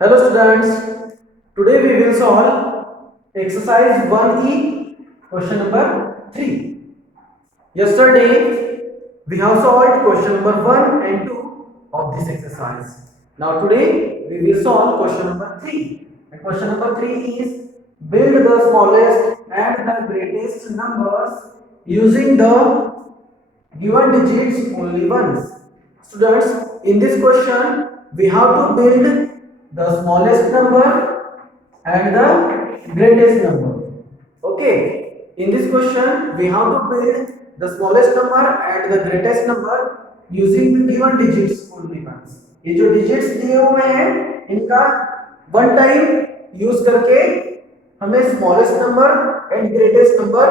Hello students, today we will solve exercise 1E question number 3. Yesterday we have solved question number 1 and 2 of this exercise. Now today we will solve question number 3. And question number 3 is build the smallest and the greatest numbers using the given digits only once. Students, in this question we have to build the smallest number and the greatest number. Okay, in this question we have to build the smallest number and the greatest number using the given digits only once. ये जो digits दिए हुए हैं इनका one time use करके हमें smallest number and greatest number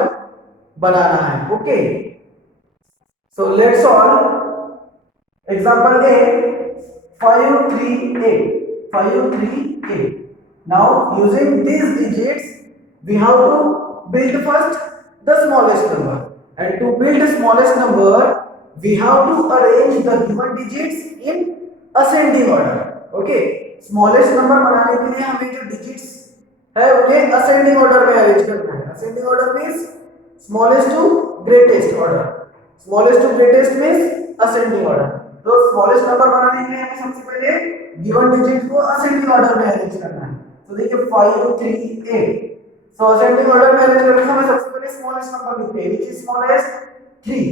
बनाना है. Okay. So let's solve example A 538. 538. Now using these digits we have to build first the smallest number, and to build the smallest number we have to arrange the given digits in ascending order. Okay, smallest number बनाने के लिए हमें जो digits है उन्हें ascending order में arrange करना है. Ascending order means smallest to greatest order. Smallest to greatest means ascending order. तो smallest number बनाने के लिए हमें सबसे पहले given digits को ascending order में arrange करना है. तो देखिए 538. So ascending order में arrange करने से हमें सबसे पहले smallest number लिखते हैं. Which is smallest? 3.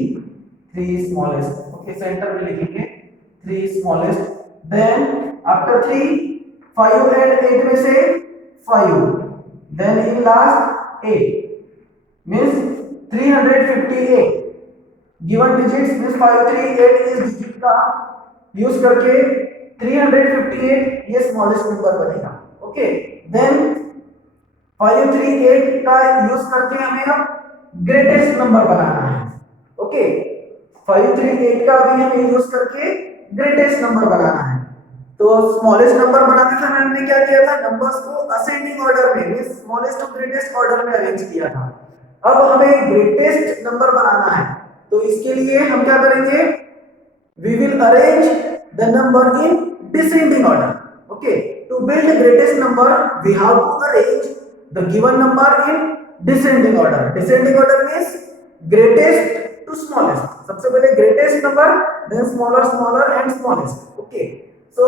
3 smallest. Okay, center में लिखेंगे 3 smallest. Then after 3, 5 and 8 में से 5. Then in last 8 means 358. Given digits means 538 इस डिजिट का यूज करके 358 ये स्मॉलेस्ट नंबर बनेगा. ओके, देन 538 का यूज करके हमें अब ग्रेटेस्ट नंबर बनाना है. ओके, 538 का भी हमें यूज करके ग्रेटेस्ट नंबर बनाना है. तो स्मॉलेस्ट नंबर बनाते समय हमने क्या किया था, नंबर्स को असेंडिंग ऑर्डर में means smallest to greatest order में अरेंज किया था. अब हमें ग्रेटेस्ट नंबर बनाना है, तो इसके लिए हम क्या करेंगे, we will arrange the number in descending order. Okay, to build the greatest number we have to arrange the given number in descending order. Descending order means greatest to smallest. सबसे पहले greatest number, then smaller, smaller and smallest. Okay, so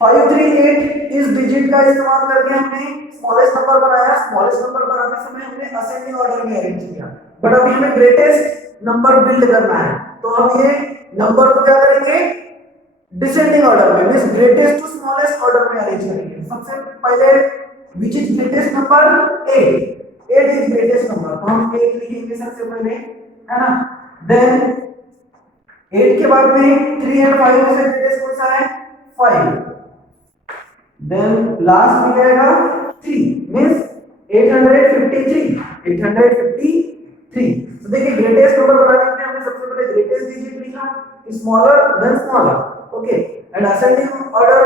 538 इस digit का इस्तेमाल करके हमने smallest number बनाया. Smallest number बनाते समय हमने असेंडिंग ऑर्डर में अरेंज किया, बट अभी हमें ग्रेटेस्ट नंबर बिल्ड करना है. तो हम ये नंबर को क्या करेंगे, डिसेंडिंग ऑर्डर में means greatest to smallest order में अरेंज करेंगे. सबसे पहले which is greatest number, 8. 8 is greatest number, तो हम 8 लिखेंगे सबसे पहले, है ना. देन 8 के बाद में 3 एंड 5 में से ग्रेटेस्ट कौन सा है, 5. देन लास्ट में आएगा 3 मींस 853. 853. तो देखिए ग्रेटेस्ट नंबर बनाने के लिए हमने सबसे पहले ग्रेटेस्ट डिजिट लिखा, smaller than smaller. Okay, and ascending order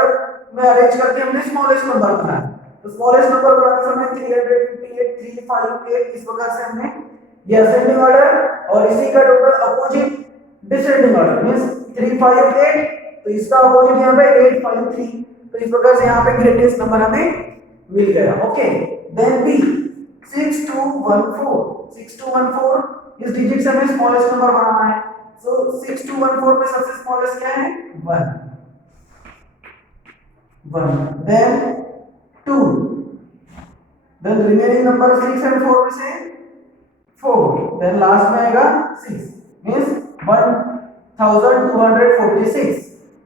में अरेंज करके हमने स्मॉलेस्ट नंबर बनाया. तो स्मॉलेस्ट नंबर बनाते समय 358, 358 इस प्रकार से हमने ये असेंडिंग ऑर्डर और इसी का total opposite descending order means 358, तो इसका अपोजिट यहां पे 853. तो इस प्रकार से यहां पे ग्रेटेस्ट नंबर हमें मिल गया. Okay, then B 6214. 6214 इस डिजिट से हमें स्मॉलेस्ट नंबर बनाना है. सो 6214 में सबसे स्मॉलेस्ट क्या है, 1. Then 2. Then remaining number 6 and 4 में से 4. देन लास्ट में आएगा 6 मींस 1246.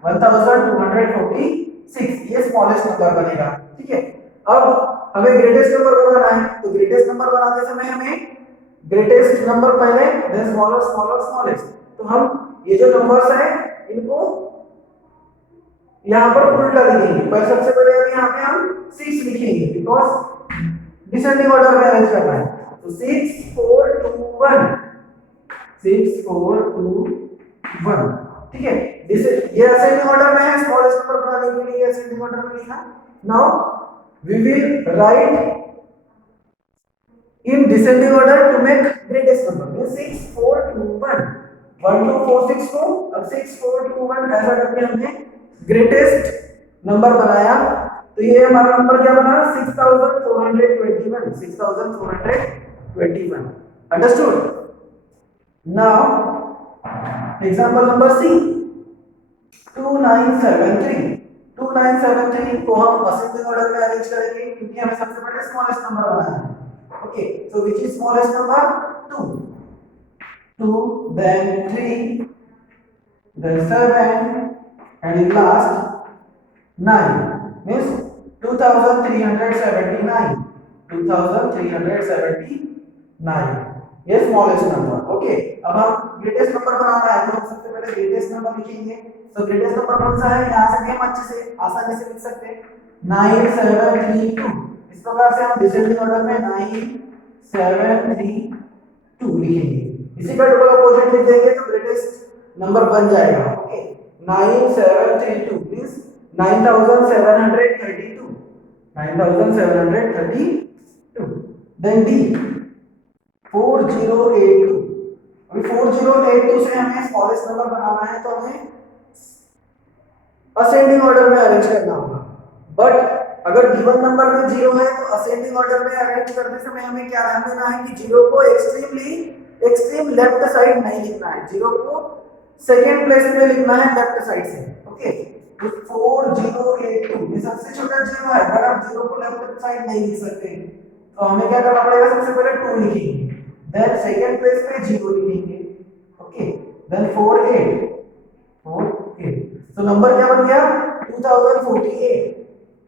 1246 ये स्मॉलेस्ट नंबर बनेगा. ठीक है, अब हमें ग्रेटेस्ट नंबर बनाना है. तो ग्रेटेस्ट नंबर बनाते समय हमें ग्रेटेस्ट नंबर पहले देन स्मॉलर, स्मॉलर, स्मॉलेस्ट. तो हम ये जो नंबर्स हैं इनको यहां पर उल्टा लिखेंगे. पर सबसे पहले यहां पे हम 6 लिखेंगे बिकॉज़ डिसेंडिंग ऑर्डर में अरेंज करना है. तो 6 4 2 1. 6 4 2 1. ठीक है, ये असेंडिंग ऑर्डर में है. स्मॉलेस्ट नंबर बनाने के लिए असेंडिंग ऑर्डर में लिखा. Now we will write in descending order to make greatest number means 6 4 2 1. 1 2 4 6 को अब 6 4 2 1 ऐसा करके हमने ग्रेटेस्ट नंबर बनाया, तो ये हमारा नंबर क्या बना 6421, 6421। Understood? Now example number C, 2973। 2973 को हम असेंडिंग ऑर्डर में अरेंज करेंगे क्योंकि हमें सबसे पहले स्मॉलेस्ट नंबर बनाना है। Okay, so which is smallest number? 2, 2, then 3, then 7, and in last 9, means 2379, 2379, ये स्मॉलेस्ट नंबर। ओके, अब हम ग्रेटेस्ट नंबर बनाना है, तो हम सबसे पहले ग्रेटेस्ट नंबर लिखेंगे। तो ग्रेटेस्ट नंबर कौन सा है, यहाँ से भी हम अच्छे से आसानी से लिख सकते हैं 9732। इस प्रकार से हम डिसेंडिंग ऑर्डर में 9732 लिखेंगे। इसी का डबल अपोजिट लिख देंगे तो ग्रेटेस्ट नंबर बन जाएगा। Okay, 9732 means 9732, 9732। Then D 4082। अभी 4082 से हमें स्मॉलेस्ट नंबर बनाना है, तो हमें असेंडिंग ऑर्डर में अरेंज करना होगा। बट अगर गिवन नंबर में 0 है तो असेंडिंग ऑर्डर में अरेंज करते समय हमें क्या ध्यान देना है कि 0 को एक्सट्रीम लेफ्ट साइड नहीं लिखना है, 0 को सेकेंड प्लेस में लिखना है लेफ्ट साइड से। ओके, तो 4082 ये सबसे छोटा 0 है, बट आप 0 को लेफ्ट साइड नहीं लिख सकते, तो हमें क्या करना पड़ेगा, सबसे पहले 2 लिखेंगे, देन सेकेंड प्लेस पे 0 लिखेंगे। Okay, then 48। तो नंबर क्या बन गया 2048,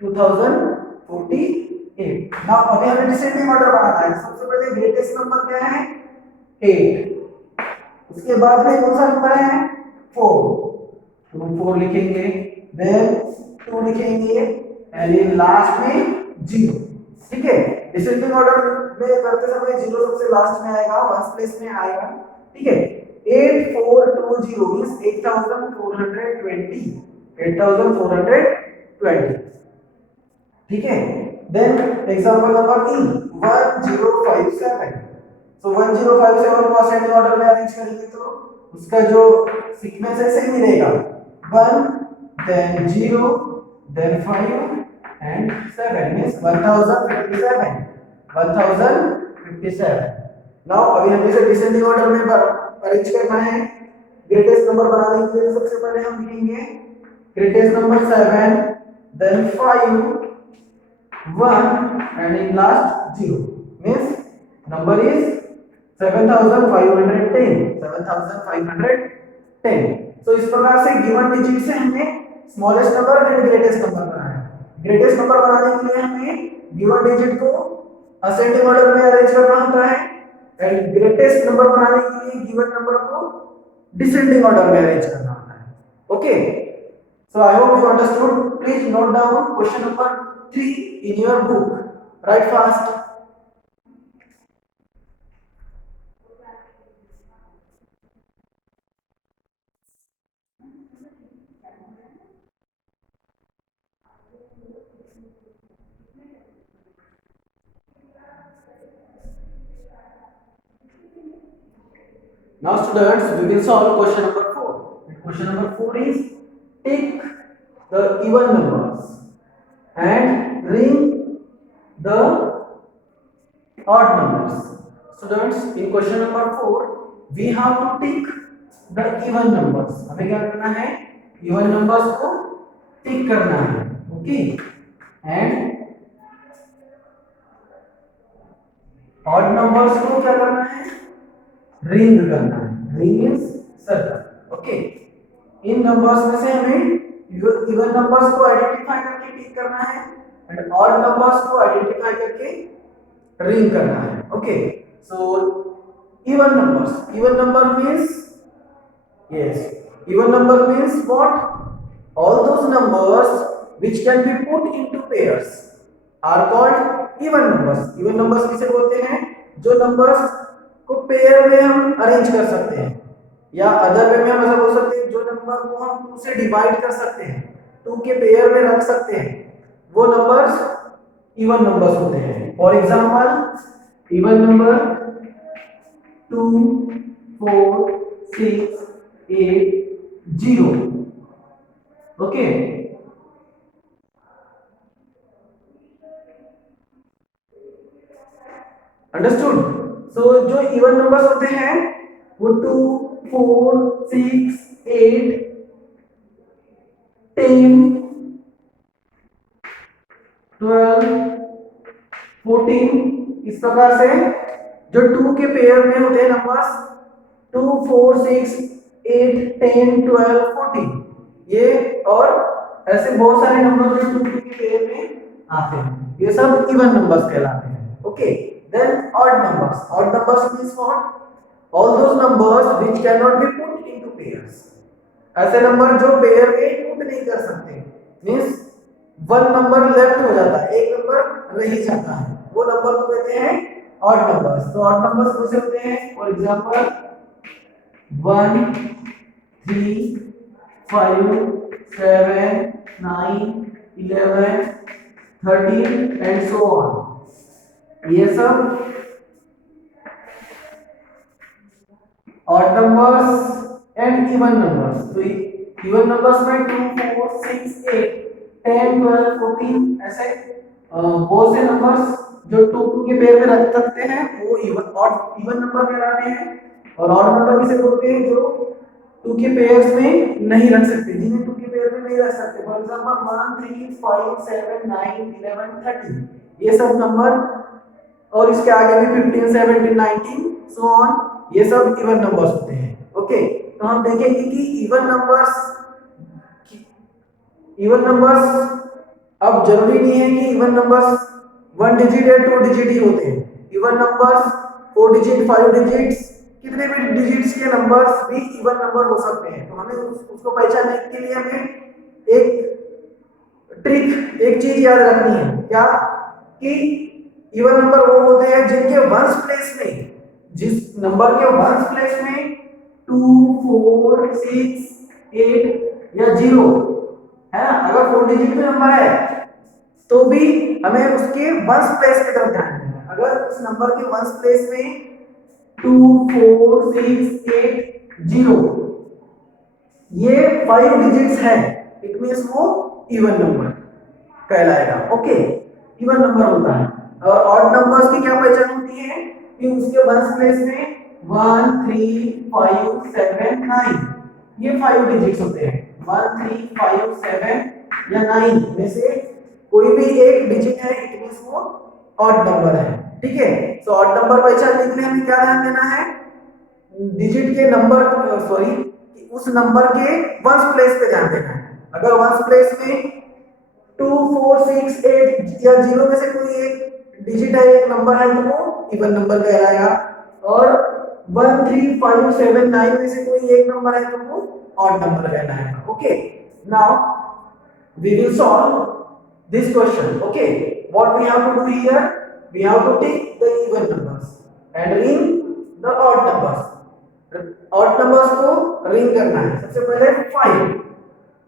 2048। नाउ अभी हमें डिसेंडिंग ऑर्डर बनाना है। सबसे पहले ग्रेटेस्ट नंबर क्या है 8, उसके बाद में कौन सा नंबर है 4, तो हम 4 लिखेंगे, देन 2 लिखेंगे, एंड इन लास्ट में 0। ठीक है, डिसेंडिंग ऑर्डर में करते समय 0 सबसे लास्ट में आएगा, वंस प्लेस में आएगा। ठीक है, 8420 मींस 8420, 8420। ठीक है, देन एग्जांपल नंबर ई 1057। सो 1057 को असेंडिंग ऑर्डर में अरेंज करेंगे तो उसका जो सीक्वेंस है सेम ही रहेगा, 1 then 0 then 5 and 7 means 1057, 1057। Now अभी हमें इसे डिसेंडिंग ऑर्डर में अरेंज करना है। ग्रेटेस्ट नंबर बनाने के लिए सबसे पहले हम लिखेंगे greatest number 7, then 5, 1 and in last 0 means number is 7510, 7510। so इस प्रकार से गिवन डिजिट से हमने smallest number and greatest number बनाया है। ग्रेटेस्ट नंबर बनाने के लिए हमें गिवन डिजिट को असेंडिंग ऑर्डर में अरेंज करना होता है, एंड ग्रेटेस्ट नंबर बनाने के लिए गिवन नंबर को डिसेंडिंग ऑर्डर में अरेंज करना होता है। Okay, so I hope you understood. Please note down question number 3 in your book. Write fast. Now students, we will solve question number 4. And question number 4 is take the even numbers and ring the odd numbers. Students, in question number 4 we have to tick the even numbers. हमें क्या करना है, even numbers को टिक करना है। Okay, and odd numbers को क्या करना है, रिंग करना है। Ring means circle. ओके, इन नंबर्स में से हमें इवन नंबर्स को आइडेंटिफाई करके टिक करना है, एंड ऑड नंबर्स को आइडेंटिफाई करके रिंग करना है। Okay, so even number means, yes, even number means what? All those numbers which can be put into pairs are called even numbers. Even numbers किसे बोलते हैं, जो numbers को pair में हम अरेंज कर सकते हैं, या अदर वे में हम ऐसा बोल सकते हैं जो नंबर को हम 2 से डिवाइड कर सकते हैं, 2 के पेयर में रख सकते हैं, वो नंबर्स इवन नंबर्स होते हैं। For example even number 2, 4, 6, 8, 0। Okay, understood. So जो इवन नंबर्स होते हैं वो 2, 4, 6, 8, 10, 12, 14, इस प्रकार से जो 2 के पेयर में होते हैं नंबर्स 2, 4, 6, 8, 10, 12, 14, ये और ऐसे बहुत सारे नंबर जो 2 के पेयर में आते हैं, ये सब इवन नंबर्स कहलाते हैं। Okay, then odd numbers. Odd numbers means what? All those numbers which can not be put into pairs. ऐसे नंबर जो पेयर में पुट नहीं कर सकते, मींस वन नंबर लेफ्ट हो जाता है, एक नंबर रह जाता है, वो नंबर को कहते हैं ऑड नंबर्स। तो ऑड नंबर्स कौन से होते हैं? For example 1, 3, 5, 7, 9, 11, 13 and so on, ये सब odd numbers and even numbers. तो इवन नंबर्स में 2, 4, 6, 8, 10, 12, 14 ऐसे बहुत से नंबर्स जो 2 के पेयर में रख सकते हैं वो इवन नंबर कहलाते हैं। और ऑड नंबर किसे बोलते हैं? जो 2 के पेयर्स में नहीं रख सकते, जिन्हें 2 के पेयर में नहीं रख सकते। फॉर एग्जांपल 1, 3, 5, 7, 9, 11, 13, ये सब नंबर, और इसके आगे भी 15, 17, 19 सो ऑन, ये सब इवन नंबर्स होते हैं। ओके, तो हम देखेंगे कि इवन नंबर्स अब जरूरी नहीं है कि इवन नंबर्स 1 डिजिट या 2 डिजिट ही होते हैं। इवन नंबर्स 4 डिजिट, 5 डिजिट्स, कितने भी डिजिट्स के नंबर्स भी इवन नंबर हो सकते हैं। तो हमें उसको पहचानने के लिए हमें एक ट्रिक, एक चीज याद रखनी है, क्या? कि इवन नंबर वो होते हैं जिनके वंस प्लेस में, जिस नंबर के वंस प्लेस में 2, 4, 6, 8 या 0 है ना, अगर 4 डिजिट में नंबर है तो भी हमें उसके वंस प्लेस की तरफ ध्यान देना है। अगर उस नंबर के वंस प्लेस में 2, 4, 6, 8, 0 ये 5 डिजिट्स है, इट मींस वो इवन नंबर कहलाएगा। ओके, इवन नंबर होता है। और ऑड नंबर्स की क्या पहचान होती है? कि उसके वंस प्लेस में 1, 3, 5, 7, 9 ये 5 डिजिट्स होते हैं। 1, 3, 5, 7 या 9 में से कोई भी एक डिजिट है, इट मींस वो ऑड नंबर है। ठीक है, सो ऑड नंबर पहचानने के लिए हमें क्या ध्यान देना है? डिजिट के नंबर, सॉरी, उस नंबर के वंस प्लेस पे ध्यान देना है। अगर वंस प्लेस में 2, 4, 6, 8 या 0 में से कोई एक डिजिट है, एक नंबर है, तो वो इवन नंबर कहलाएगा। और 1, 3, 5, 7, 9 में से कोई एक नंबर है तो वो ऑड नंबर कहलाएगा। Okay, now we will solve this question. Okay, what we have to do here? We have to take the even numbers and ring the odd numbers. odd numbers को ring करना है। सबसे पहले 5,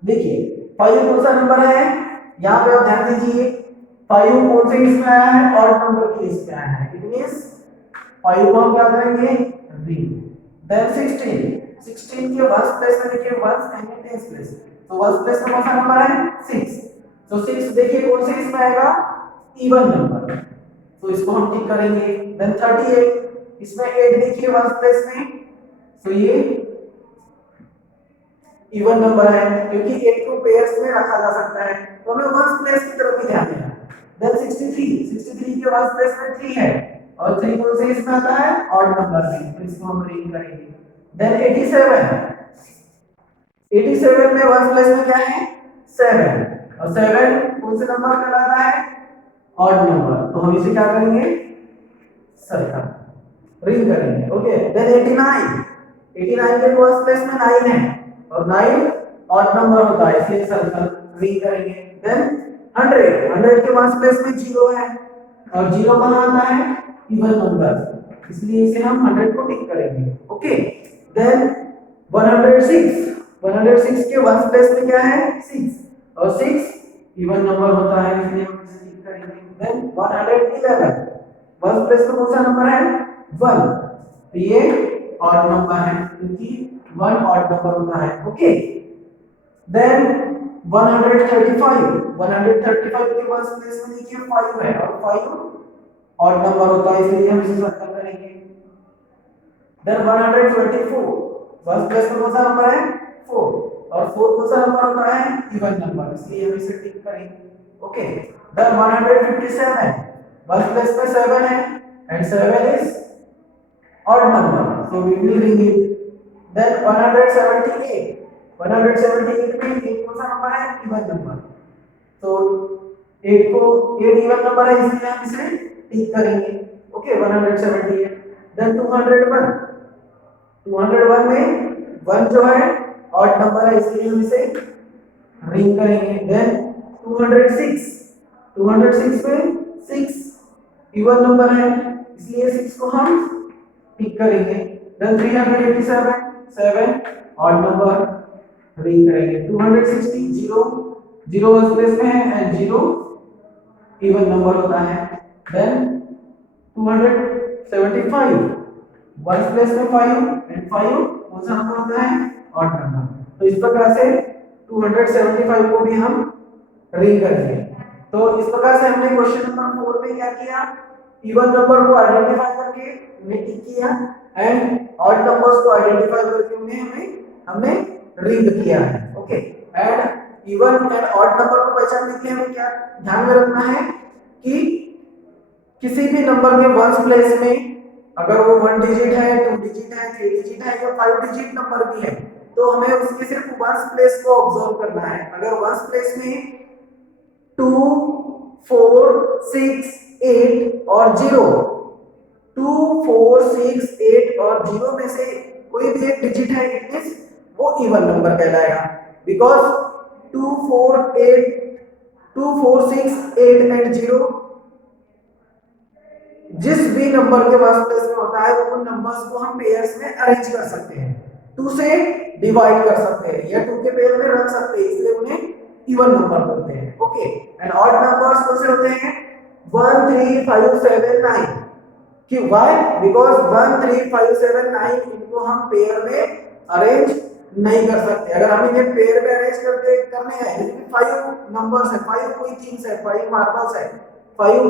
देखिए 5 कौन सा number है, यहाँ पे आप ध्यान दीजिए। 5 कौन से लिस्ट में आया है? ऑड नंबर की लिस्ट में आया है। इट मींस 5 को हम क्या करेंगे? रिंग। देन 16 के वंस प्लेस में देखिए, वंस एंड टेंस प्लेस, तो वंस प्लेस में कौन सा नंबर है? 6। तो 6 देखिए कौन से इसमें आएगा? इवन नंबर, तो इसको हम टिक करेंगे। देन 38, इसमें 8 देखिए वंस प्लेस में, तो ये इवन नंबर है क्योंकि 8 को पेयर्स में रखा जा सकता है, तो हमें वंस प्लेस की तरफ भी ध्यान देना है। देन 63 के वंस प्लेस में 3 है, और 3 कौन से इसमें आता है? ऑड नंबर में, तो इसको हम रिंग करेंगे। देन 87 में वंस प्लेस में क्या है? 7, और 7 कौन से नंबर कहलाता है? ऑड नंबर, तो हम इसे क्या करेंगे? सर्कल रिंग करेंगे। ओके, देन 89 के वंस प्लेस में 9 है, और 9 ऑड नंबर होता है, इसलिए सर्कल रिंग करेंगे। देन 100 के वंस प्लेस में 0 है, और 0 कहां आता है? इवन नंबर, इसलिए इसे हम 100 को टिक करेंगे। ओके, देन 106 के वंस प्लेस में क्या है? 6, और 6 इवन नंबर होता है, इसलिए हम इसे टिक करेंगे। देन 111 वंस प्लेस में कौन सा नंबर है? 1, तो ये ऑड नंबर है क्योंकि 1 ऑड नंबर होता है। ओके, देन 135 के वंस प्लेस में देखिए 5 है, और 5 ऑड नंबर होता है, इसलिए हम इसे सर्कल करेंगे। देन 124 फर्स्ट प्लेस पर कौन सा नंबर है 4, और 4 कौन सा नंबर होता है इवन नंबर, इसलिए हम इसे टिक करेंगे। ओके, देन 157 फर्स्ट प्लेस पे 7 है and 7 is odd number, so we will ring it. Then 178 में 8 कौन सा नंबर है इवन नंबर, तो 8 इवन नंबर है, इसलिए हम इसे टिक करेंगे। ओके, 178। देन 201 में 1 जो है ऑड नंबर है, इसलिए हम इसे रिंग करेंगे। देन 206 में 6 इवन नंबर है, इसलिए 6 को हम टिक करेंगे। देन 387 7 ऑड नंबर, रिंग करेंगे। 260 0 उस प्लेस में है एंड 0 इवन नंबर होता है। देन 275 वन प्लेस में 5 एंड 5 कौन सा नंबर होता है ऑड नंबर, तो इस प्रकार से 275 को भी हम रिंग करेंगे। तो इस प्रकार से हमने क्वेश्चन नंबर 4 में क्या किया, इवन नंबर को आइडेंटिफाई करके उन्हें टिक किया एंड ऑड नंबर्स को आइडेंटिफाई करके उन्हें हमने रिंग किया है। Okay, and even and odd number को पहचानने के लिए हमें क्या ध्यान में रखना है कि किसी भी नंबर के वंस प्लेस में अगर वो 1 डिजिट है, 2 डिजिट है, 3 डिजिट है या 5 डिजिट नंबर भी है, तो हमें उसके सिर्फ वंस प्लेस को ऑब्जर्व करना है। अगर वंस प्लेस में 2 4 6 8 और 0 2 4 6 8 और 0 में से कोई भी एक डिजिट है, इट मींस वो इवन नंबर कहलाएगा, बिकॉज 2 4 6 8 एंड 0 जिस भी नंबर के वंस प्लेस में होता है उन नंबर्स को हम पेयर्स में अरेंज कर सकते हैं, 2 से डिवाइड कर सकते हैं या 2 के पेयर में रख सकते हैं, इसलिए उन्हें इवन नंबर बोलते हैं। ओके, एंड ऑड नंबर्स कौन से होते हैं 1 3 5 7 9, कि व्हाई, बिकॉज 1 3 5 7 9 इनको हम पेयर में अरेंज नहीं कर सकते। अगर हम इन्हें पेयर में अरेंज करने हैं, जैसे कि 5 नंबर्स है, 5 कोई थिंग्स है, 5 मार्बल्स है, 5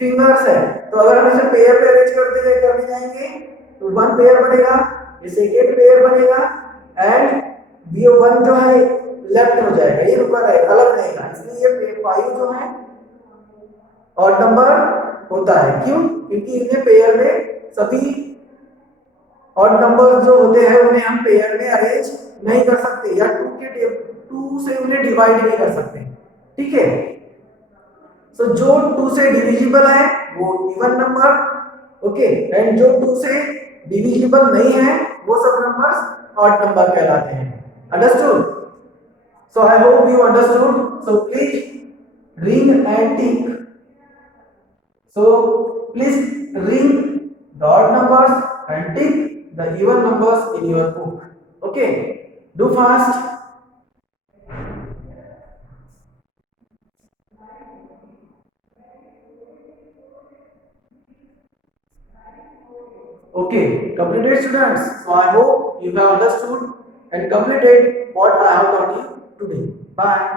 फिंगर्स है, तो अगर हम इसे पेयर में अरेंज करने जाएंगे तो 1 पेयर बनेगा, ये सेकंड पेयर बनेगा एंड ये 1 जो है लेफ्ट हो जाएगा, ये ऊपर है अलग रहेगा, इसलिए ये 5 जो है ऑड नंबर होता है। क्यों? क्योंकि इन्हें पेयर में सभी ऑड नंबर्स जो होते हैं उन्हें हम पेयर में अरेंज नहीं कर सकते या 2 से उन्हें डिवाइड नहीं कर सकते। ठीक है, सो जो 2 से डिविजिबल है वो इवन नंबर, ओके, एंड जो 2 से डिविजिबल नहीं है वो सब नंबर्स ऑड नंबर कहलाते हैं। Understood? So I hope you understood. So please ring and tick. So please ring the odd numbers and tick the even numbers in your book. Okay, do fast. Okay, completed students. So I hope you have understood and completed what I have taught you today. Bye.